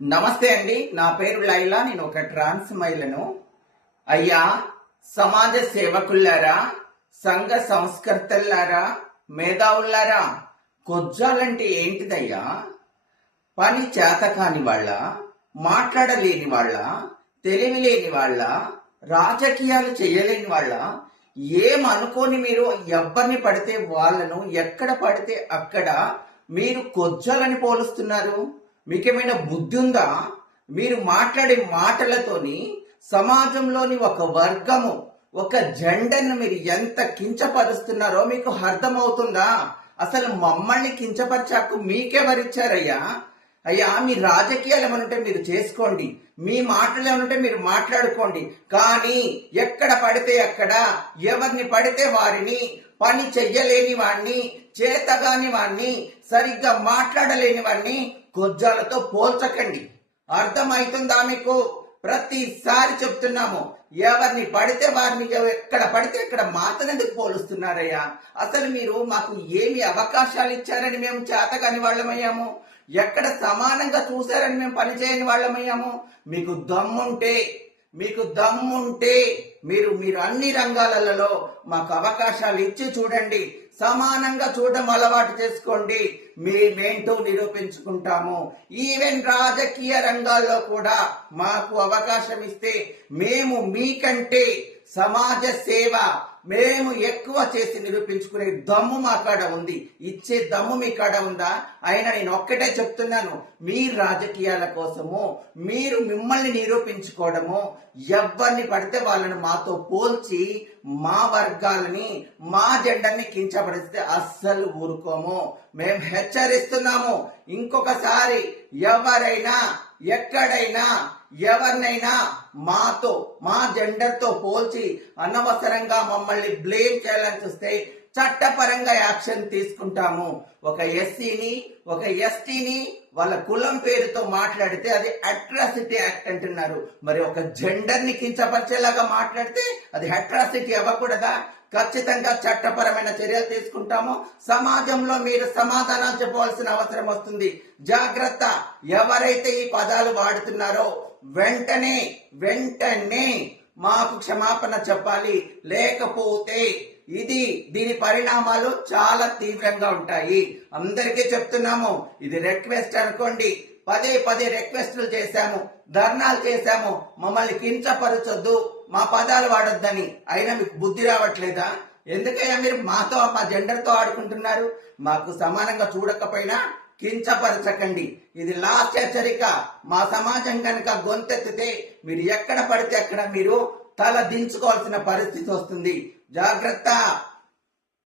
నమస్తే అండి. నా పేరు లైలా. నేను ఒక ట్రాన్స్ మహిళను. అయ్యా, సమాజ సేవకుల్లారా, సంఘ సంస్కర్తల్లారా, మేధావుల్లారా, కొజ్జాలంటే ఏంటిదయ్యా? పని చేత కాని వాళ్ళ, మాట్లాడలేని వాళ్ళ, తెలివి లేని వాళ్ళ, రాజకీయాలు చేయలేని వాళ్ళ, ఏమనుకోని మీరు ఎవరిని పడితే వాళ్ళను ఎక్కడ పడితే అక్కడ మీరు కొజ్జాలని పోలుస్తున్నారు? మీకేమైనా బుద్ధి ఉందా? మీరు మాట్లాడే మాటలతోని సమాజంలోని ఒక వర్గము, ఒక జెండర్ను మీరు ఎంత కించపరుస్తున్నారో మీకు అర్థమవుతుందా? అసలు మమ్మల్ని కించపరిచాకు మీకెవరిచ్చారయ్యా? అయ్యా, మీ రాజకీయాలు ఏమనుంటే మీరు చేసుకోండి, మీ మాటలు ఏమనుంటే మీరు మాట్లాడుకోండి. కానీ ఎక్కడ పడితే అక్కడ ఎవరిని పడితే వారిని, పని చెయ్యలేని వాణ్ణి, చేతగాని వాణ్ణి, సరిగ్గా మాట్లాడలేని వాణ్ణి కొజ్జాలతో పోల్చకండి. అర్థమవుతుందా మీకు? ప్రతిసారి చెప్తున్నాము, ఎవరిని పడితే వారిని, ఎక్కడ పడితే అక్కడ మాతనెందుకు పోలుస్తున్నారయ్యా? అసలు మీరు మాకు ఏమి అవకాశాలు ఇచ్చారని మేము చేతగాని వాళ్ళమయ్యాము? ఎక్కడ సమానంగా చూశారని మేము పనిచేయని వాళ్ళమయ్యాము? మీకు దమ్ముంటే మీరు అన్ని రంగాలలో మాకు అవకాశాలు ఇచ్చి చూడండి. సమానంగా చూడడం అలవాటు చేసుకోండి. మేమేంటో నిరూపించుకుంటాము. ఈవెన్ రాజకీయ రంగాల్లో కూడా మాకు అవకాశం ఇస్తే మేము మీకంటే సమాజ సేవ మేము ఎక్కువ చేసి నిరూపించుకునే దమ్ము మా కాడ ఉంది. ఇచ్చే దమ్ము మీ కాడ ఉందా? అయినా నేను ఒక్కటే చెప్తున్నాను, మీ రాజకీయాల కోసము మీరు మిమ్మల్ని నిరూపించుకోవడము, ఎవరిని పడితే వాళ్ళని మాతో పోల్చి మా వర్గాలని, మా జెండాన్ని కించపడిస్తే అస్సలు ఊరుకోము. మేము హెచ్చరిస్తున్నాము. ఇంకొకసారి ఎవరైనా ఎక్కడైనా ఎవరినైనా మాతో, మా జెండర్ తో పోల్చి అనవసరంగా మమ్మల్ని బ్లేమ్ చేయాలని చూస్తే చట్టపరంగా యాక్షన్ తీసుకుంటాము. ఒక ఎస్సీని, ఒక ఎస్టీని వాళ్ళ కులం పేరుతో మాట్లాడితే అది అట్రాసిటీ యాక్ట్ అంటున్నారు. మరి ఒక జెండర్ ని కించపరిచేలాగా మాట్లాడితే అది అట్రాసిటీ అవ్వకూడదా? ఖచ్చితంగా చట్టపరమైన చర్యలు తీసుకుంటాము. సమాజంలో మీరు సమాధానాలు చెప్పవలసిన అవసరం వస్తుంది. జాగ్రత్త. ఎవరైతే ఈ పదాలు వాడుతున్నారో వెంటనే మాకు క్షమాపణ చెప్పాలి. లేకపోతే దీని పరిణామాలు చాలా తీవ్రంగా ఉంటాయి. అందరికీ చెప్తున్నాము, ఇది రిక్వెస్ట్ అనుకోండి. పదే రిక్వెస్టులు చేశాము, ధర్నాలు చేశాము, మమ్మల్ని కించపరచొద్దు, మా పదాలు వాడొద్దని. అయినా మీకు బుద్ధి రావట్లేదా? ఎందుకయ్యా మీరు మాతో, మా జెండర్తో ఆడుకుంటున్నారు? మాకు సమానంగా చూడకపోయినా కించపరచకండి. ఇది లాస్ట్ హెచ్చరిక. మా సమాజం కనుక గొంతెత్తితే మీరు ఎక్కడ పడితే అక్కడ మీరు తల దించుకోవాల్సిన పరిస్థితి వస్తుంది. జాగ్రత్త.